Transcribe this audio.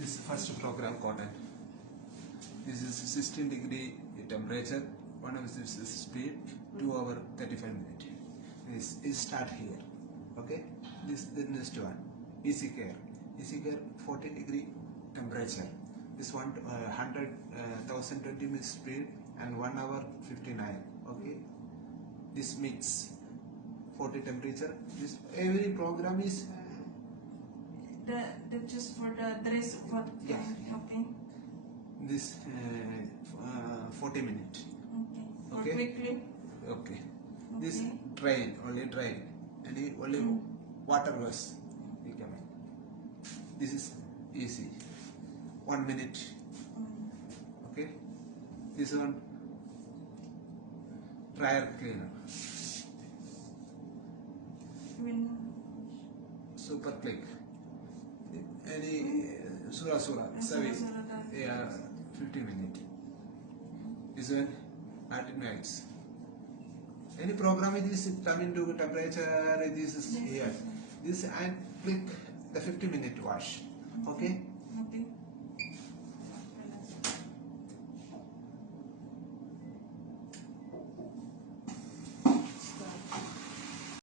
This first program cotton. This is 16-degree temperature. 1 hour is speed. 2 hour 35 minutes. This is start here. Okay. This the next one. Easy care. Easy care 40-degree temperature. This one 100,020 minutes speed and 1 hour 59. Okay. This mix 40 temperature. This every program is. The just for the dress what? Yeah. Okay. This 40 minutes. Okay. For Okay. quickly. Okay. This train only train and only water was. This is easy. 1 minute. Okay. This one dryer cleaner. Super click. Any sura service. Yeah, 50 minutes. This one 30 minutes. Any program it is coming to temperature. This is here. This and click the 50-minute wash. Okay. Okay.